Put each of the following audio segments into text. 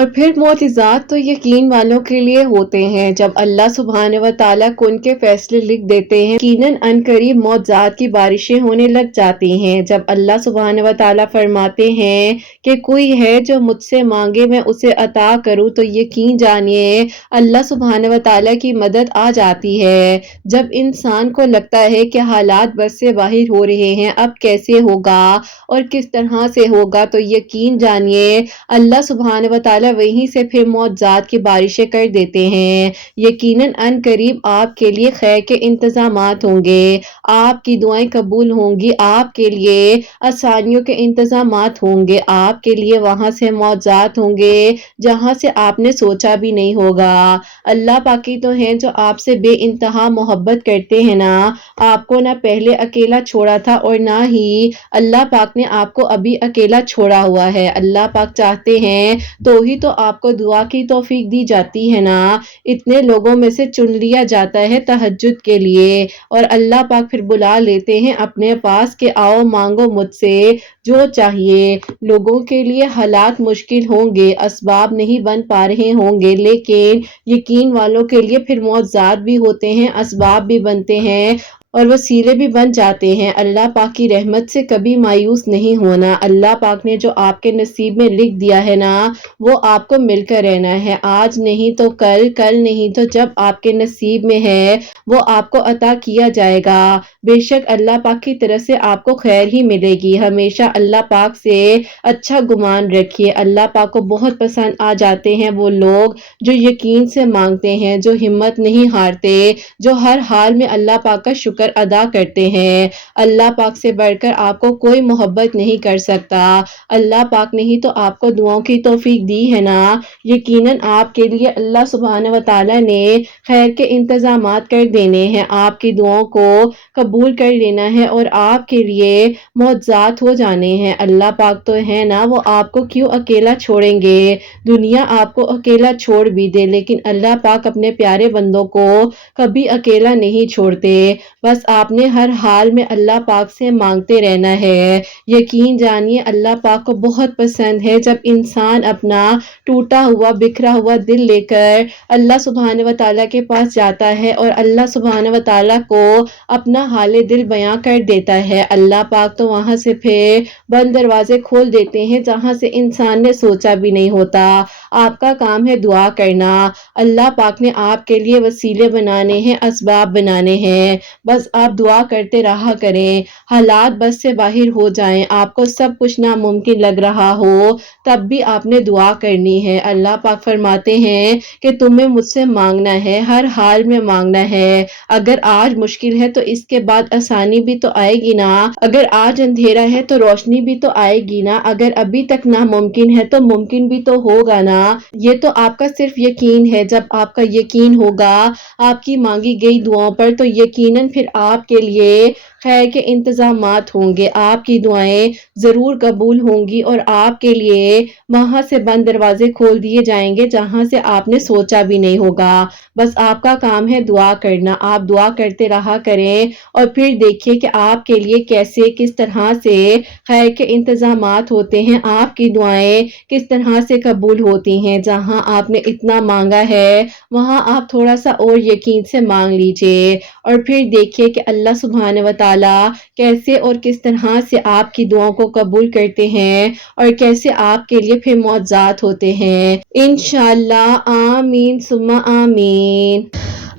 اور پھر معجزات تو یقین والوں کے لیے ہوتے ہیں جب اللہ سبحانہ و تعالیٰ کن کے فیصلے لکھ دیتے ہیں، یقیناً ان قریب معجزات کی بارشیں ہونے لگ جاتی ہیں۔ جب اللہ سبحانہ و تعالیٰ فرماتے ہیں کہ کوئی ہے جو مجھ سے مانگے میں اسے عطا کروں، تو یقین جانیے اللہ سبحانہ و تعالیٰ کی مدد آ جاتی ہے۔ جب انسان کو لگتا ہے کہ حالات بس سے باہر ہو رہے ہیں، اب کیسے ہوگا اور کس طرح سے ہوگا، تو یقین جانیے اللہ سبحانہ و تعالیٰ وہیں سے پھر معجزات کی بارشیں کر دیتے ہیں۔ یقیناً ان قریب آپ کے لیے خیر کے انتظامات ہوں گے، آپ کی دعائیں قبول ہوں گی، آپ کے لیے آسانیوں کے انتظامات ہوں گے، آپ کے لیے وہاں سے معجزات ہوں گے جہاں سے آپ نے سوچا بھی نہیں ہوگا۔ اللہ پاکی تو ہیں جو آپ سے بے انتہا محبت کرتے ہیں نا، آپ کو نہ پہلے اکیلا چھوڑا تھا اور نہ ہی اللہ پاک نے آپ کو ابھی اکیلا چھوڑا ہوا ہے۔ اللہ پاک چاہتے ہیں تو ہی تو آپ کو دعا کی توفیق دی جاتی ہے نا، اتنے لوگوں میں سے چن لیا جاتا ہے تہجد کے لیے، اور اللہ پاک پھر بلا لیتے ہیں اپنے پاس کہ آؤ مانگو مجھ سے جو چاہیے۔ لوگوں کے لیے حالات مشکل ہوں گے، اسباب نہیں بن پا رہے ہوں گے، لیکن یقین والوں کے لیے پھر معجزات بھی ہوتے ہیں، اسباب بھی بنتے ہیں اور وسیلے بھی بن جاتے ہیں۔ اللہ پاک کی رحمت سے کبھی مایوس نہیں ہونا۔ اللہ پاک نے جو آپ کے نصیب میں لکھ دیا ہے نا، وہ آپ کو مل کر رہنا ہے، آج نہیں تو کل، کل نہیں تو جب آپ کے نصیب میں ہے وہ آپ کو عطا کیا جائے گا۔ بے شک اللہ پاک کی طرف سے آپ کو خیر ہی ملے گی۔ ہمیشہ اللہ پاک سے اچھا گمان رکھیے۔ اللہ پاک کو بہت پسند آ جاتے ہیں وہ لوگ جو یقین سے مانگتے ہیں، جو ہمت نہیں ہارتے، جو ہر حال میں اللہ پاک کا شکر ادا کرتے ہیں۔ اللہ پاک سے بڑھ کر آپ کو کوئی محبت نہیں کر سکتا۔ اللہ پاک نے ہی تو آپ کو دعاؤں کی توفیق دی ہے نا۔ یقیناً آپ کے لیے اللہ سبحانہ و تعالیٰ نے خیر کے انتظامات کر دینے ہیں، آپ کی دعاؤں کو قبول کر لینا ہے اور آپ کے لیے معجزات ہو جانے ہیں۔ اللہ پاک تو ہے نا، وہ آپ کو کیوں اکیلا چھوڑیں گے؟ دنیا آپ کو اکیلا چھوڑ بھی دے، لیکن اللہ پاک اپنے پیارے بندوں کو کبھی اکیلا نہیں چھوڑتے۔ بس آپ نے ہر حال میں اللہ پاک سے مانگتے رہنا ہے۔ یقین جانیے اللہ پاک کو بہت پسند ہے جب انسان اپنا ٹوٹا ہوا بکھرا ہوا دل لے کر اللہ سبحانہ و تعالیٰ کے پاس جاتا ہے اور اللہ سبحانہ و تعالیٰ کو اپنا حال دل بیاں کر دیتا ہے۔ اللہ پاک تو وہاں سے پھر بند دروازے کھول دیتے ہیں جہاں سے انسان نے سوچا بھی نہیں ہوتا۔ آپ کا کام ہے دعا کرنا، اللہ پاک نے آپ کے لیے وسیلے بنانے ہیں، اسباب بنانے ہیں، بس آپ دعا کرتے رہا کریں۔ حالات بس سے باہر ہو جائیں، آپ کو سب کچھ ناممکن لگ رہا ہو، تب بھی آپ نے دعا کرنی ہے۔ اللہ پاک فرماتے ہیں کہ تمہیں مجھ سے مانگنا ہے، ہر حال میں مانگنا ہے۔ اگر آج مشکل ہے تو اس کے بعد آسانی بھی تو آئے گی نا، اگر آج اندھیرا ہے تو روشنی بھی تو آئے گی نا، اگر ابھی تک ناممکن ہے تو ممکن بھی تو ہوگا نا۔ یہ تو آپ کا صرف یقین ہے، جب آپ کا یقین ہوگا آپ کی مانگی گئی دعاؤں پر تو یقیناً پھر آپ کے لیے خیر کے انتظامات ہوں گے، آپ کی دعائیں ضرور قبول ہوں گی اور آپ کے لیے وہاں سے بند دروازے کھول دیے جائیں گے جہاں سے آپ نے سوچا بھی نہیں ہوگا۔ بس آپ کا کام ہے دعا کرنا، آپ دعا کرتے رہا کریں اور پھر دیکھیے کہ آپ کے لیے کیسے کس طرح سے خیر کے انتظامات ہوتے ہیں، آپ کی دعائیں کس طرح سے قبول ہوتی ہیں۔ جہاں آپ نے اتنا مانگا ہے وہاں آپ تھوڑا سا اور یقین سے مانگ لیجئے اور پھر دیکھیے کہ اللہ سبحانہ و تعالیٰ کیسے اور کس طرح سے آپ کی دعاؤں کو قبول کرتے ہیں اور کیسے آپ کے لیے پھر معجزات ہوتے ہیں۔ انشاءاللہ آمین ثم آمین۔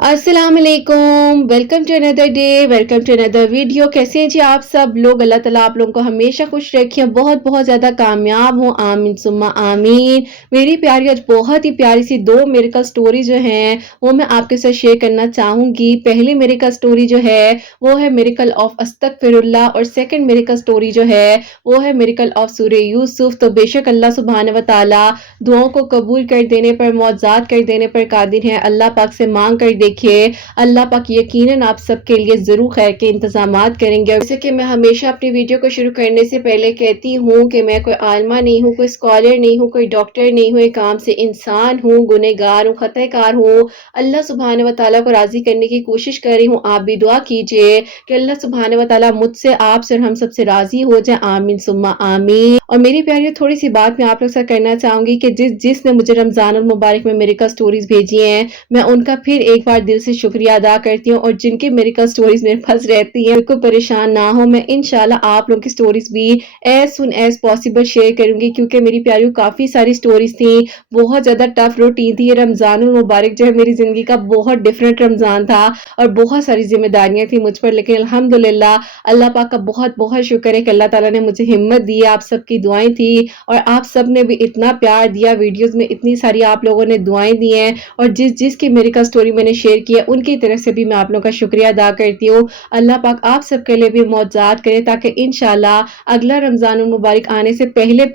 السلام علیکم، ویلکم ٹو اندر ڈے، ویلکم ٹو اندر ویڈیو۔ کیسے ہیں جی آپ سب لوگ؟ اللہ تعالیٰ آپ لوگوں کو ہمیشہ خوش رکھیں، بہت بہت زیادہ کامیاب ہوں، آمین ثم آمین۔ میری پیاری آج بہت ہی پیاری سی دو میریکل سٹوری جو ہیں وہ میں آپ کے ساتھ شیئر کرنا چاہوں گی۔ پہلی میریکل سٹوری جو ہے وہ ہے میریکل آف استغفر اللہ، اور سیکنڈ میریکل سٹوری جو ہے وہ ہے میریکل آف سورہ یوسف۔ تو بے شک اللہ سبحانہ و تعالیٰ دعاؤں کو قبول کر دینے پر، معجزات کر دینے پر قادر ہے۔ اللہ پاک سے مانگ کر دیکھ دیکھیے اللہ پاک یقیناً آپ سب کے لیے ضرور خیر کے انتظامات کریں گے۔ جیسے کہ میں ہمیشہ اپنی ویڈیو کو شروع کرنے سے پہلے کہتی ہوں کہ میں کوئی عالمہ نہیں ہوں، کوئی اسکالر نہیں ہوں، کوئی ڈاکٹر نہیں ہوں، ایک عام سے انسان ہوں، گنہگار ہوں، خطا کار ہوں۔ اللہ سبحانہ و تعالیٰ کو راضی کرنے کی کوشش کر رہی ہوں۔ آپ بھی دعا کیجئے کہ اللہ سبحانہ و تعالیٰ مجھ سے، آپ سے اور ہم سب سے راضی ہو جائے، آمین ثم آمین۔ اور میری پیاریوں تھوڑی سی بات میں آپ لوگ سے کرنا چاہوں گی کہ جس نے مجھے رمضان المبارک میں میریکل سٹوریز بھیجی ہیں، میں ان کا پھر ایک بار دل سے شکریہ ادا کرتی ہوں، اور جن کی میریکل سٹوریز میرے پاس رہتی ہیں بالکل پریشان نہ ہو، میں انشاءاللہ آپ لوگوں کی سٹوریز بھی as soon as possible share کروں گی، کیونکہ میری پیاریوں کافی ساری سٹوریز تھیں، بہت زیادہ ٹف روٹین تھی۔ یہ رمضان المبارک جو ہے میری زندگی کا بہت ڈیفرنٹ رمضان تھا، اور بہت ساری ذمہ داریاں تھیں مجھ پر، لیکن الحمدللہ اللہ پاک کا بہت بہت شکر ہے کہ اللہ تعالیٰ نے مجھے ہمت دی، آپ سب کی دعائیں تھی، اور آپ سب نے بھی اتنا پیار دیا، ویڈیوز میں اتنی ساری آپ لوگوں نے دعائیں دی ہیں، اور جس کی میریکل سٹوری میں نے شیئر کی ہے ان کی طرف سے بھی میں آپ لوگوں کا شکریہ ادا کرتی ہوں۔ اللہ پاک آپ سب کے لیے بھی معجزات کرے، تاکہ انشاءاللہ اگلا رمضان المبارک آنے سے پہلے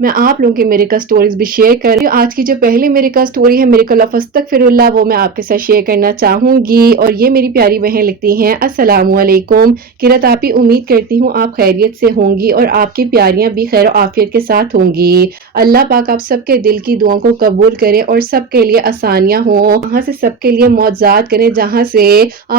میں آپ لوگوں کی میریکل سٹوریز بھی شیئر کروں۔ آج کی جو پہلی میریکل سٹوری ہے، میریکل آف استغفراللہ، وہ میں آپ کے ساتھ شیئر کرنا چاہوں گی، اور یہ میری پیاری بہن لکھتی ہیں، السلام علیکم قرۃ آپی، امید کرتی ہوں آپ خیریت سے ہوں گی اور آپ کی پیاریاں بھی خیر و عافیت کے ساتھ ہوں گی۔ اللہ پاک آپ سب کے دل کی دعاؤں کو قبول کرے اور سب کے لیے آسانیاں ہوں، وہاں سے سب کے لیے معجزات کریں جہاں سے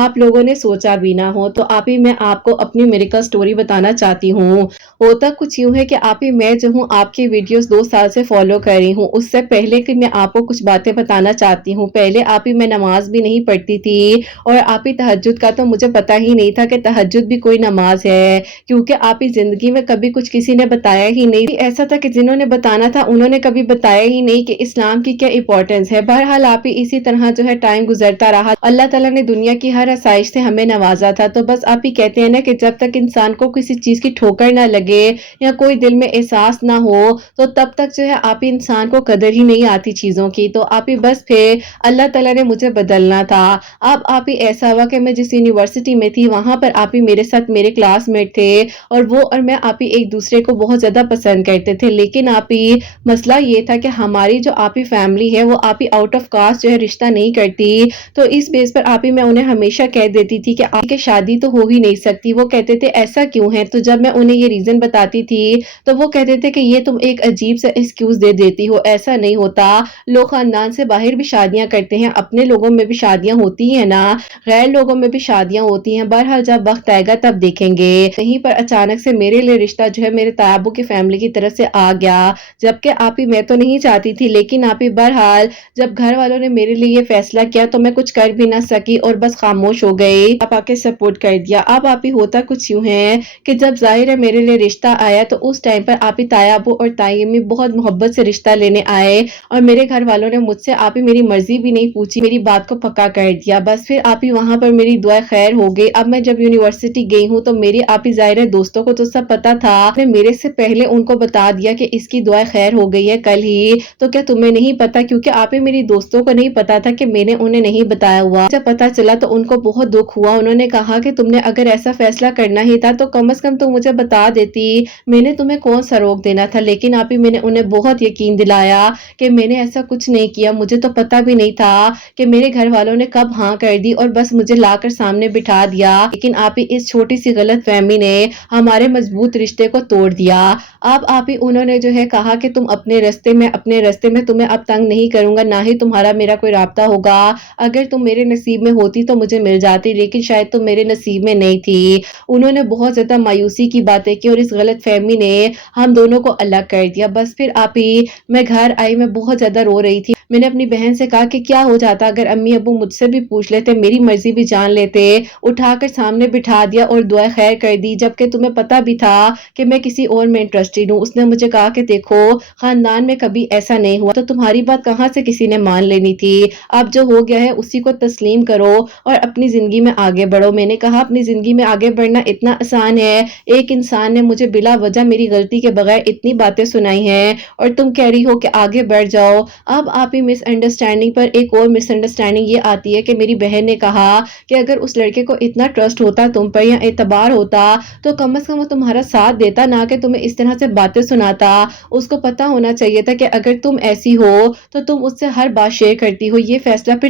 آپ لوگوں نے سوچا بھی نہ ہو۔ تو آپی میں آپ کو اپنی میریکل سٹوری بتانا چاہتی ہوں۔ ہوتا کچھ یوں ہے کہ آپی میں جو ہوں آپ کی ویڈیوز 2 سال سے فالو کر رہی ہوں، اس سے پہلے کہ میں آپ کو کچھ باتیں بتانا چاہتی ہوں۔ پہلے آپی میں نماز بھی نہیں پڑھتی تھی، اور آپی تہجد کا تو مجھے پتا ہی نہیں تھا کہ تہجد بھی کوئی نماز ہے، کیونکہ آپی زندگی میں کبھی کچھ کسی نے بتایا ہی نہیں، ایسا تھا کہ جنہوں نے بتانا تھا انہوں نے کبھی بتایا ہی نہیں کہ اسلام کی کیا امپورٹنس ہے۔ بہرحال آپی اسی طرح جو ہے ٹائم گزرتا رہا، اللہ تعالیٰ نے دنیا کی ہر آسائش سے ہمیں نوازا تھا، تو بس آپی کہتے ہیں نا کہ جب تک انسان کو کسی چیز کی ٹھوکر نہ لگے یا کوئی دل میں احساس نہ ہو تو تب تک جو ہے آپی انسان کو قدر ہی نہیں آتی چیزوں کی۔ تو آپی بس پھر اللہ تعالیٰ نے مجھے بدلنا تھا۔ اب آپی ایسا ہوا کہ میں جس یونیورسٹی میں تھی وہاں پر آپی میرے ساتھ میرے کلاس میٹ تھے، اور وہ اور میں آپی ایک دوسرے کو بہت زیادہ پسند کرتے تھے، لیکن آپی مسئلہ یہ تھا کہ ہماری جو آپی فیملی ہے وہ آپی آؤٹ آف کاسٹ جو ہے رشتہ نہیں کرتی، تو اس بیس پر آپی میں انہیں ہمیشہ کہہ دیتی تھی کہ آپ کی شادی تو ہو ہی نہیں سکتی۔ وہ کہتے تھے ایسا کیوں ہے؟ تو جب میں انہیں یہ ریزن بتاتی تھی تو وہ کہتے تھے کہ یہ تم ایک عجیب سا ایکسکیوز دے دیتی ہو، ایسا نہیں ہوتا، لوگ خاندان سے باہر بھی شادیاں کرتے ہیں، اپنے لوگوں میں بھی شادیاں ہوتی ہیں نا، غیر لوگوں میں بھی شادیاں ہوتی ہیں، بہرحال جب وقت آئے گا تب دیکھیں گے۔ وہیں پر اچانک سے میرے لیے رشتہ جو ہے میرے تایا ابو کی فیملی کی طرف سے آ گیا، جبکہ آپی میں تو نہیں چاہتی تھی، لیکن آپی بہرحال جب گھر والوں نے میرے لیے یہ فیصلہ کیا تو میں کچھ کر بھی نہ سکی اور بس خاموش ہو گئی، آپ آ کے سپورٹ کر دیا۔ اب آپی ہوتا کچھ یوں ہے کہ جب ظاہر ہے میرے لیے رشتہ آیا تو اس ٹائم پر آپی تایا ابو اور تائی امی بہت محبت سے رشتہ لینے آئے، اور میرے گھر والوں نے مجھ سے آپی میری مرضی بھی نہیں پوچھی، میری بات کو پکا کر دیا۔ بس پھر آپی وہاں پر میری دعا خیر ہو گئی۔ اب میں جب یونیورسٹی گئی ہوں تو میری آپی ظاہر ہے دوستوں کو تو سب پتا تھا، میں میرے سے پہلے ان کو بتا دیا کہ اس کی دعا خیر ہو گئی ہے کل ہی، تو کیا تمہیں نہیں پتا؟ کیونکہ آپی میری دوستوں کو نہیں پتا تھا کہ میں نے انہیں نہیں بتایا ہوا۔ جب پتا چلا تو ان کو بہت دکھ ہوا، انہوں نے کہا کہ تم نے اگر ایسا فیصلہ کرنا ہی تھا تو کم از کم تم مجھے بتا دیتی، میں نے تمہیں کون سا روک دینا تھا۔ لیکن آپی میں نے انہیں بہت یقین دلایا کہ میں نے ایسا کچھ نہیں کیا، مجھے تو پتا بھی نہیں تھا کہ میرے گھر والوں نے کب ہاں کر دی اور بس مجھے لا کر سامنے بٹھا دیا، لیکن آپی اس چھوٹی سی غلط فہمی نے ہمارے مضبوط رشتے کو توڑ دیا۔ اب آپی انہوں نے جو ہے کہا کہ تم اپنے رستے میں تمہیں اب تنگ نہیں کروں گا، نہ ہی تمہارا میرا کوئی رابطہ ہوگا، اگر تم میرے نصیب میں ہوتی تو مجھے مل جاتی، لیکن شاید تم میرے نصیب میں نہیں تھی۔ انہوں نے بہت زیادہ مایوسی کی باتیں کی اور اس غلط فہمی نے ہم دونوں کو الگ کر دیا۔ بس پھر آپی میں گھر آئی، میں بہت زیادہ رو رہی تھی، میں نے اپنی بہن سے کہا کہ کیا ہو جاتا اگر امی ابو مجھ سے بھی پوچھ لیتے، میری مرضی بھی جان لیتے، اٹھا کر سامنے بٹھا دیا اور دعا خیر کر دی، جبکہ تمہیں پتا بھی تھا کہ میں کسی اور میں انٹرسٹڈ ہوں۔ اس نے مجھے کہا کہ دیکھو خاندان میں کبھی ایسا نہیں ہوا تو تمہاری بات کہاں سے کسی نے مان لینی تھی، اب جو ہو گیا ہے اسی کو تسلیم کرو اور اپنی زندگی میں آگے بڑھو۔ میں نے کہا اپنی زندگی میں آگے بڑھنا اتنا آسان ہے، ایک انسان نے مجھے بلا وجہ میری غلطی کے بغیر اتنی باتیں سنائی ہیں اور تم کہہ رہی ہو کہ آگے بڑھ جاؤ۔ اب آپ ہی مس انڈرسٹینڈنگ پر ایک اور مس انڈرسٹینڈنگ یہ آتی ہے کہ میری بہن نے کہا کہ اگر اس لڑکے کو اتنا ٹرسٹ ہوتا تم پر یا اعتبار ہوتا تو کم از کم وہ تمہارا ساتھ دیتا، نہ کہ تمہیں اس طرح سے باتیں سناتا۔ اس کو پتا ہونا چاہیے تھا کہ اگر تم ایسی ہو تو تم اس سے ہر بات شیئر کرتی ہو، یہ فیصلہ پھر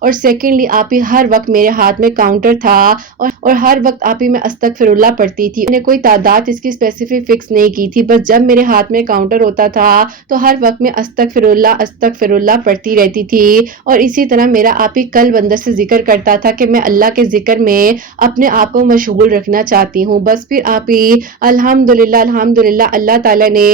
اور سیکنڈلی آپ ہی ہر وقت میرے ہاتھ میں کاؤنٹر تھا اور ہر وقت آپ ہی میں استغفر اللہ پڑھتی تھی. میں نے کوئی تعداد اس کی اسپیسیفک فکس نہیں کی تھی، بس جب میرے ہاتھ میں کاؤنٹر ہوتا تھا تو ہر وقت میں استغفر اللہ پڑھتی رہتی تھی. اور اسی طرح میرا آپ ہی قلب اندر سے ذکر کرتا تھا کہ میں اللہ کے ذکر میں اپنے آپ کو مشغول رکھنا چاہتی ہوں. بس پھر آپ ہی الحمدللہ اللہ تعالیٰ نے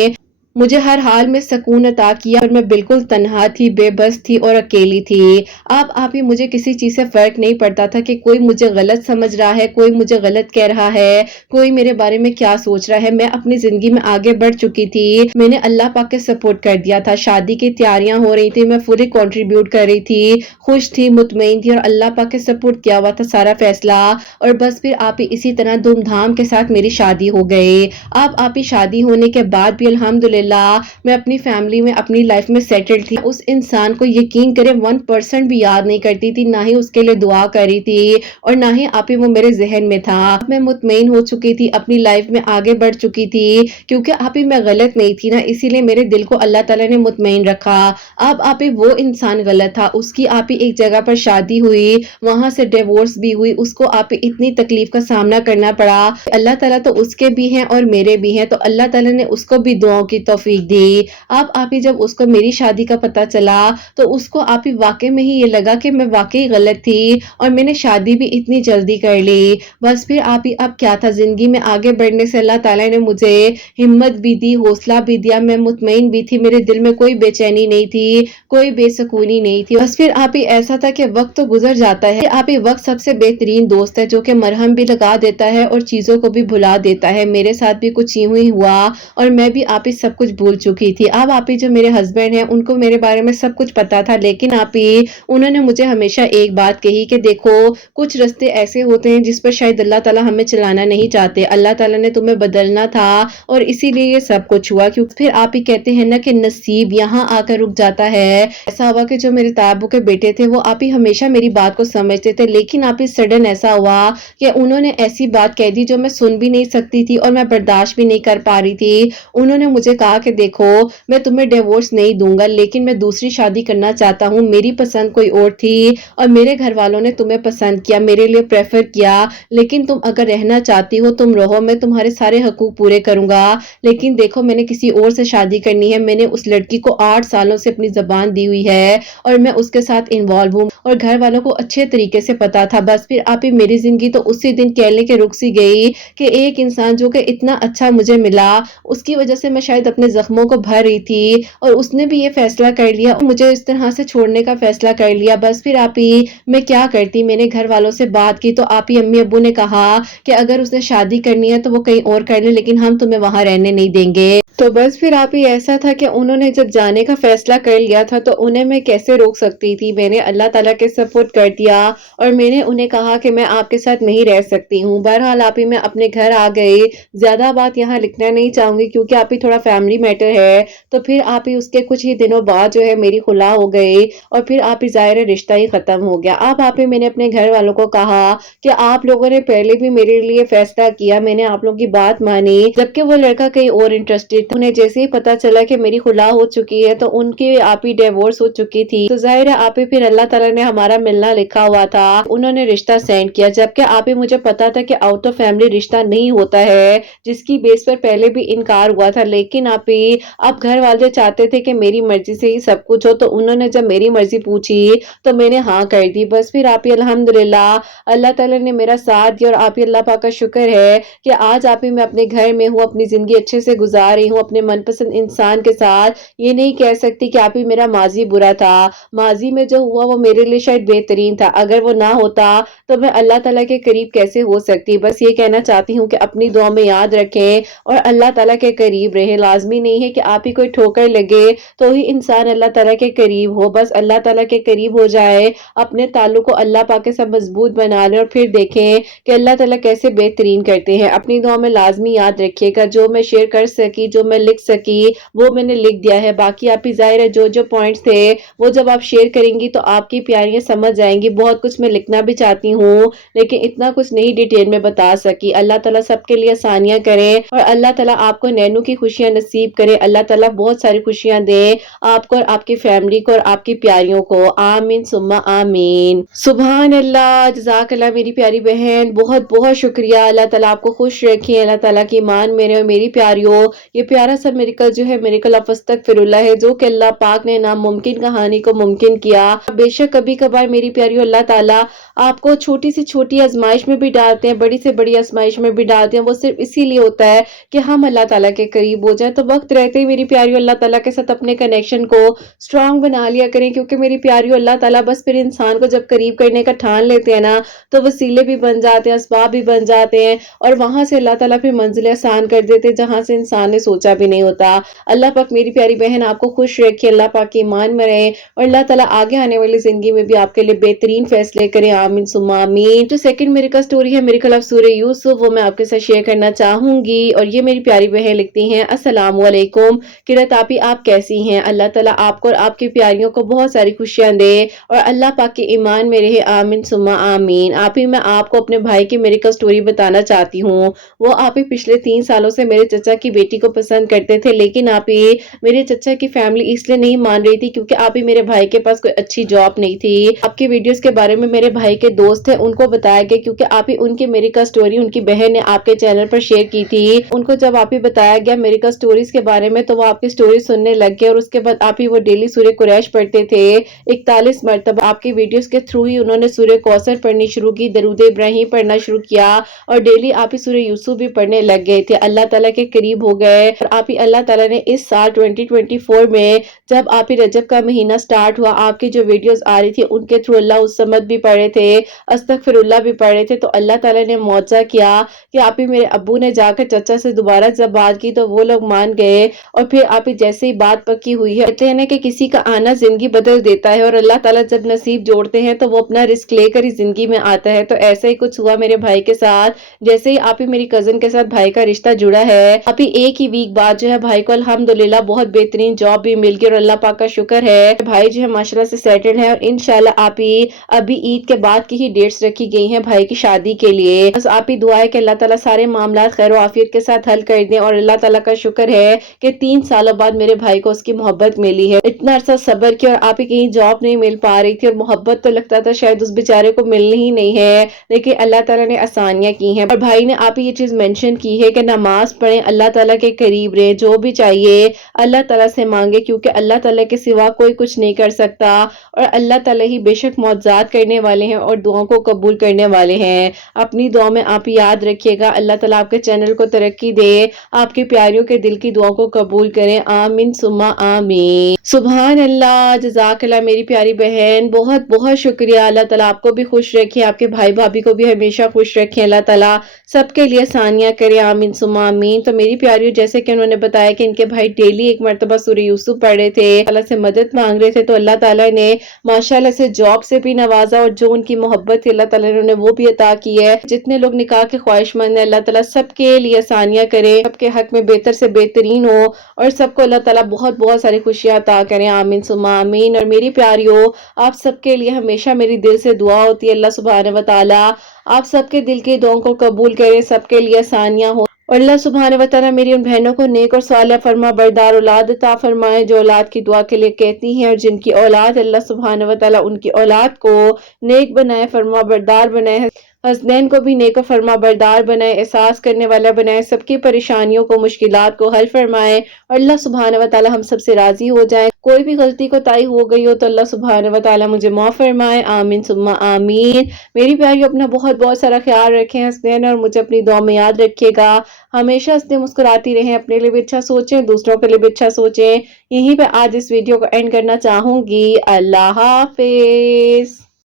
مجھے ہر حال میں سکون عطا کیا، اور میں بالکل تنہا تھی، بے بس تھی اور اکیلی تھی. آپ ہی مجھے کسی چیز سے فرق نہیں پڑتا تھا کہ کوئی مجھے غلط سمجھ رہا ہے، کوئی مجھے غلط کہہ رہا ہے، کوئی میرے بارے میں کیا سوچ رہا ہے. میں اپنی زندگی میں آگے بڑھ چکی تھی. میں نے اللہ پاک کے سپورٹ کر دیا تھا. شادی کی تیاریاں ہو رہی تھی، میں فلی کنٹریبیوٹ کر رہی تھی، خوش تھی، مطمئن تھی، اور اللہ پاک کے سپورٹ کیا ہوا تھا سارا فیصلہ. اور بس پھر آپ ہی اسی طرح دھوم دھام کے ساتھ میری شادی ہو گئی. آپ ہی شادی ہونے کے بعد بھی الحمدللہ میں اپنی فیملی میں اپنی لائف میں سیٹل تھی. اس انسان کو یقین کرے 1% بھی یاد نہیں کرتی تھی، نہ ہی اس کے لیے دعا کری تھی، اور نہ ہی آپ ہی وہ میرے ذہن میں تھا. میں مطمئن ہو چکی تھی، اپنی لائف میں آگے بڑھ چکی تھی، کیونکہ آپ ہی میں غلط نہیں تھی نا، اسی لیے میرے دل کو اللہ تعالیٰ نے مطمئن رکھا. آپ ہی وہ انسان غلط تھا، اس کی آپ ہی ایک جگہ پر شادی ہوئی، وہاں سے ڈیورس بھی ہوئی، اس کو آپ ہی اتنی تکلیف کا سامنا کرنا پڑا. اللہ تعالیٰ تو اس کے بھی ہیں اور میرے بھی ہیں، تو اللہ تعالیٰ نے اس کو بھی دعاؤں کی توفیق دی. آپ ہی جب اس کو میری شادی کا پتہ چلا تو اس کو آپ ہی واقعی میں ہی یہ لگا کہ میں واقعی غلط تھی، اور میں نے شادی بھی اتنی جلدی کر لی. بس پھر آپ ہی اب کیا تھا، زندگی میں آگے بڑھنے سے اللہ تعالیٰ نے مجھے ہمت بھی دی، حوصلہ بھی دیا، میں مطمئن بھی تھی، میرے دل میں کوئی بے چینی نہیں تھی، کوئی بے سکونی نہیں تھی. بس پھر آپ ہی ایسا تھا کہ وقت تو گزر جاتا ہے. آپ ہی وقت سب سے بہترین دوست ہے، جو کہ مرہم بھی لگا دیتا ہے اور چیزوں کو بھی بھلا دیتا ہے. میرے ساتھ بھی کچھ یوں ہی ہوا، اور میں بھی آپ ہی سب کچھ بھول چکی تھی. اب آپ ہی جو میرے ہسبینڈ ہیں ان کو میرے بارے میں سب کچھ پتا تھا، لیکن آپ ہی انہوں نے مجھے ہمیشہ ایک بات کہی کہ دیکھو کچھ راستے ایسے ہوتے ہیں جس پر شاید اللہ تعالیٰ ہمیں چلانا نہیں چاہتے، اللہ تعالیٰ نے تمہیں بدلنا تھا اور اسی لیے یہ سب کچھ ہوا. کیونکہ پھر آپ ہی کہتے ہیں نا کہ نصیب یہاں آ کر رک جاتا ہے. ایسا ہوا کہ جو میرے تابو کے بیٹے تھے وہ آپ ہی ہمیشہ میری بات کو سمجھتے تھے، لیکن آپ ہی سڈن ایسا ہوا کہ انہوں نے ایسی بات کہہ دی جو میں سن بھی نہیں سکتی تھی اور میں برداشت بھی نہیں کر پا رہی تھی. انہوں نے مجھے کہا کہ دیکھو میں تمہیں ڈیورس نہیں دوں گا، لیکن میں دوسری شادی کرنا چاہتا ہوں. میری پسند کوئی اور تھی اور میرے گھر والوں نے تمہیں پسند کیا، میرے لیے پریفر کیا، لیکن تم اگر رہنا چاہتی ہو تم رہو، میں تمہارے سارے حقوق پورے کروں گا. لیکن دیکھو میں نے کسی اور سے شادی کرنی ہے، میں نے اس لڑکی کو 8 سالوں سے اپنی زبان دی ہوئی ہے اور میں اس کے ساتھ انوالو ہوں، اور گھر والوں کو اچھے طریقے سے پتا تھا. بس پھر آپ ہی میری زندگی تو اسی دن کہنے کے رک سی گئی کہ ایک انسان جو کہ اتنا اچھا مجھے ملا، اس کی وجہ سے میں شاید اپنے زخموں کو بھر رہی تھی، اور اس نے بھی یہ فیصلہ کر لیا، مجھے اس طرح سے چھوڑنے کا فیصلہ کر لیا. بس پھر آپ ہی میں کیا کرتی، میں نے گھر والوں سے بات کی تو آپ ہی امی ابو نے کہا کہ اگر اس نے شادی کرنی ہے تو وہ کہیں اور کر لے، لیکن ہم تمہیں وہاں رہنے نہیں دیں گے. تو بس پھر آپ ہی ایسا تھا کہ انہوں نے جب جانے کا فیصلہ کر لیا تھا تو انہیں میں کیسے روک سکتی تھی. میں نے اللہ تعالیٰ کے سپورٹ کر دیا اور میں نے انہیں کہا کہ میں آپ کے ساتھ نہیں رہ سکتی ہوں. بہرحال آپ ہی میں اپنے گھر آ گئی. زیادہ بات یہاں لکھنا نہیں چاہوں گی کیونکہ آپ ہی تھوڑا فیملی میٹر ہے. تو پھر آپ ہی اس کے کچھ ہی دنوں بعد جو ہے میری خلا ہو گئی اور پھر آپ ہی ظاہر رشتہ ہی ختم ہو گیا. اب آپ ہی میں نے اپنے گھر والوں کو کہا کہ آپ لوگوں نے پہلے بھی میرے لیے فیصلہ کیا، میں نے آپ لوگوں کی بات مانی، جبکہ وہ لڑکا کہیں اور انٹرسٹڈ تھا. انہیں جیسے ہی پتا چلا کہ میری خلا ہو چکی ہے تو ان کی آپ ہی ڈیورس ہو چکی تھی، تو ظاہر ہے آپ ہی پھر اللہ تعالیٰ نے ہمارا ملنا لکھا ہوا تھا، انہوں نے رشتہ سینڈ کیا. جبکہ آپ ہی مجھے پتا تھا کہ آؤٹ آف فیملی رشتہ نہیں ہوتا ہے، جس کی بیس پر پہلے بھی انکار ہوا تھا. لیکن آپ ہی اب گھر والے چاہتے تھے کہ میری مرضی سے ہی سب کچھ ہو، تو انہوں نے جب میری مرضی پوچھی تو میں نے ہاں کر دی. بس پھر آپ ہی الحمدللہ اللہ تعالیٰ نے میرا ساتھ دیا، اور آپ ہی اللہ پاک کا شکر ہے کہ آج آپ ہی میں اپنے گھر میں ہوں، اپنی زندگی اچھے سے گزار رہی ہوں اپنے من پسند انسان کے ساتھ. یہ نہیں کہہ سکتی کہ آپ ہی میرا ماضی برا تھا، ماضی میں جو ہوا وہ میرے لیے شاید بہترین تھا. اگر وہ نہ ہوتا تو میں اللہ تعالیٰ کے قریب کیسے ہو سکتی. بس یہ کہنا چاہتی ہوں کہ اپنی دعا میں یاد رکھیں اور اللہ تعالیٰ کے قریب رہیں. لازمی نہیں ہے کہ آپ ہی کوئی ٹھوکر لگے تو ہی انسان اللہ تعالیٰ کے قریب ہو. بس اللہ تعالیٰ کے قریب ہو جائے، اپنے تعلق کو اللہ پاک کے ساتھ مضبوط بنا لیں، اور پھر دیکھیں کہ اللہ تعالیٰ کیسے بہترین کرتے ہیں. اپنی دعا میں لازمی یاد رکھیے گا. جو میں شیئر کر سکی، جو میں لکھ سکی وہ میں نے لکھ دیا ہے. باقی آپ ہی ظاہر ہے جو پوائنٹس تھے وہ جب آپ شیئر کریں گی تو آپ کی پیاریاں سمجھ جائیں گی. بہت کچھ میں لکھنا بھی چاہتی ہوں لیکن اتنا کچھ نہیں ڈیٹیل میں بتا سکی. اللہ تعالیٰ سب کے لیے آسانیاں کرے اور اللہ تعالیٰ آپ کو نینو کی خوشیاں نصیب نصیب کرے, اللہ تعالیٰ بہت ساری خوشیاں دے آپ کو اور آپ کی فیملی کو اور آپ کی پیاریوں کو, آمین ثم آمین. سبحان اللہ, جزاک اللہ میری پیاری بہن, بہت بہت شکریہ. اللہ تعالیٰ آپ کو خوش رکھے, اللہ تعالیٰ کی ایمان میرے اور میری پیاریوں. یہ پیارا سا میریکل جو ہے میریکل آف استغفراللہ ہے, جو کہ اللہ پاک نے ناممکن کہانی کو ممکن کیا. بے شک کبھی کبھار میری پیاریوں اللہ تعالیٰ آپ کو چھوٹی سے چھوٹی آزمائش میں بھی ڈالتے ہیں, بڑی سے بڑی آزمائش میں بھی ڈالتے ہیں. وہ صرف اسی لیے ہوتا ہے کہ ہم اللہ تعالیٰ کے قریب ہو جائیں. تو وقت رہتے ہی میری پیاریوں اللہ تعالیٰ کے ساتھ اپنے کنیکشن کو اسٹرانگ بنا لیا کریں, کیونکہ میری پیاریوں اللہ تعالیٰ بس پھر انسان کو جب قریب کرنے کا ٹھان لیتے ہیں نا, تو وسیلے بھی بن جاتے ہیں, اسباب بھی بن جاتے ہیں, اور وہاں سے اللہ تعالیٰ پھر منزلیں آسان کر دیتے ہیں جہاں سے انسان نے سوچا بھی نہیں ہوتا. اللہ پاک میری پیاری بہن آپ کو خوش رکھے, اللہ پاک کی ایمان میں رہے, اور اللہ تعالیٰ آگے آنے والی زندگی میں بھی آپ کے لیے بہترین فیصلے کریں, آمین ثم آمین. جو سیکنڈ میریکل سٹوری ہے میریکل آف سورہ یوسف, وہ میں آپ کے ساتھ شیئر کرنا چاہوں گی. اور یہ میری پیاری بہن لکھتی ہیں, السلام علیکم قرۃ آپی, آپ کیسی ہیں؟ اللہ تعالیٰ آپ کو اور آپ کی پیاریوں کو بہت ساری خوشیاں دے اور اللہ پاک کی ایمان میں رہے, آمین ثم آمین. آپ ہی میں آپ کو اپنے بھائی کی میریکل سٹوری بتانا چاہتی ہوں. وہ آپ ہی پچھلے 3 سالوں سے میرے چچا کی بیٹی کو پسند کرتے تھے, لیکن آپ ہی میرے چچا کی فیملی اس لیے نہیں مان رہی تھی کیونکہ آپ ہی میرے بھائی کے پاس کوئی اچھی جاب نہیں تھی. آپ کی ویڈیوز کے بارے میں میرے بھائی کے دوست تھے, ان کو بتایا گیا کیونکہ آپ ہی ان کی میریکل سٹوری ان کی بہن نے آپ کے چینل پر شیئر کی تھی. ان کو جب آپ ہی بتایا گیا میریکل سٹوریز کے بارے میں تو وہ آپ کی سٹوری سننے لگ گئے, اور اس کے بعد آپ ہی وہ ڈیلی سورہ قریش پڑھتے تھے. 41 مرتبہ آپ کی ویڈیوز کے تھرو ہی انہوں نے سورہ کوثر پڑھنی شروع کی, درود ابراہیم پڑھنا شروع کیا, اور ڈیلی آپ ہی سورہ یوسف بھی پڑھنے لگ گئے تھے. اللہ تعالیٰ کے قریب ہو گئے, اور آپ ہی اللہ تعالیٰ نے اس سال 2024 میں جب آپ ہی رجب کا مہینہ سٹارٹ ہوا, آپ کی جو ویڈیوز آ رہی تھی ان کے تھرو اللہ الصمد بھی پڑھے تھے, استغفراللہ بھی پڑھے تھے, تو اللہ تعالیٰ نے معجزہ کیا کہ آپ ہی میرے ابو نے جا کر چچا سے دوبارہ جب بات کی تو وہ لوگ مان گئے, اور پھر آپ ہی جیسے ہی بات پکی ہوئی ہے, کہتے ہیں کہ کسی کا آنا زندگی بدل دیتا ہے, اور اللہ تعالیٰ جب نصیب جوڑتے ہیں تو وہ اپنا رزق لے کر ہی زندگی میں آتا ہے. تو ایسا ہی کچھ ہوا میرے بھائی کے ساتھ, جیسے ہی آپ ہی میری کزن کے ساتھ بھائی کا رشتہ جڑا ہے, آپ ہی ایک ہی ویک بعد جو ہے بھائی کو الحمدللہ بہت بہترین جاب بھی مل گئی, اور اللہ پاک کا شکر ہے بھائی جو ہے ماشاءاللہ سے سیٹل ہے, اور انشاءاللہ آپ ہی ابھی عید کے بعد کی ہی ڈیٹس رکھی گئی ہیں بھائی کی شادی کے لیے. بس آپ ہی دعا ہے کہ اللہ تعالیٰ سارے معاملات خیر و عافیت کے ساتھ حل کر دیں, اور اللہ تعالیٰ کا شکر ہے کہ 3 سالوں بعد میرے بھائی کو اس کی محبت ملی ہے. اتنا عرصہ صبر کیا, اور آپ ہی کہیں جاب نہیں مل پا رہی تھی, اور محبت تو لگتا تھا شاید اس بیچارے کو ملنی ہی نہیں ہے, لیکن اللہ تعالیٰ نے آسانیاں کی ہیں. اور بھائی نے آپ ہی یہ چیز مینشن کی ہے کہ نماز پڑھیں, اللہ تعالیٰ کے قریب رہیں, جو بھی چاہیے اللہ تعالیٰ سے مانگے, کیونکہ اللہ تعالیٰ کے سوا کوئی کچھ نہیں کر سکتا, اور اللہ تعالیٰ ہی بے شک معجزات کرنے والے ہیں اور دعاؤں کو قبول کرنے والے ہیں. اپنی دعا میں آپ یاد رکھیے گا, اللہ تعالیٰ آپ کے چینل کو ترقی دے, آپ کی پیاریوں کے دل کی دعاؤں کو قبول کریں, آمین ثم آمین. سبحان اللہ, جزاک اللہ میری پیاری بہن, بہت بہت شکریہ. اللہ تعالیٰ آپ کو بھی خوش رکھے, آپ کے بھائی بھابھی کو بھی ہمیشہ خوش رکھیں, اللہ تعالیٰ سب کے لیے آسانیاں کرے, آمین ثم آمین. تو میری پیاریوں جیسے کہ انہوں نے بتایا کہ ان کے بھائی ڈیلی ایک مرتبہ سورہ یوسف پڑھ رہے تھے, اللہ سے مدد مانگ رہے تھے, تو اللہ تعالیٰ نے ماشاءاللہ سے جاب سے بھی نوازا, اور جو ان کی محبت تھی اللہ تعالیٰ نے انہیں وہ بھی عطا کی ہے. جتنے لوگ نکاح کے خواہش مند ہیں اللہ تعالیٰ سب کے لیے آسانیاں کرے, سب کے حق میں بہتر سے بہترین ہو, اور سب کو اللہ تعالیٰ بہت بہت ساری خوشیاں عطا کریں, آمین ثم آمین. اور میری پیاریوں آپ سب کے لیے ہمیشہ میری دل سے دعا ہوتی ہے, اللہ سبحانہ و تعالیٰ آپ سب کے دل کی دعاؤں کو قبول کرے, سب کے لیے آسانیاں ہو, اور اللہ سبحانہ و تعالیٰ میری ان بہنوں کو نیک اور صالح فرما بردار اولاد عطا فرمائے, جو اولاد کی دعا کے لیے کہتی ہیں, اور جن کی اولاد اللہ سبحانہ و تعالیٰ ان کی اولاد کو نیک بنائے, فرما بردار بنائے, حسنین کو بھی نیک و فرما بردار بنائے, احساس کرنے والا بنائے, سب کی پریشانیوں کو مشکلات کو حل فرمائے, اور اللہ سبحانہ و تعالیٰ ہم سب سے راضی ہو جائے. کوئی بھی غلطی کوتاہی ہو گئی ہو تو اللہ سبحانہ و تعالیٰ مجھے معاف فرمائے, آمین ثم آمین. میری پیاریوں اپنا بہت بہت سارا خیال رکھیں حسنین, اور مجھے اپنی دعا میں یاد رکھیے گا. ہمیشہ ہنستے مسکراتی رہیں, اپنے لیے بھی اچھا سوچیں, دوسروں کے لیے بھی اچھا سوچیں. یہیں پہ آج اس ویڈیو کو اینڈ کرنا چاہوں گی. اللہ حافظ.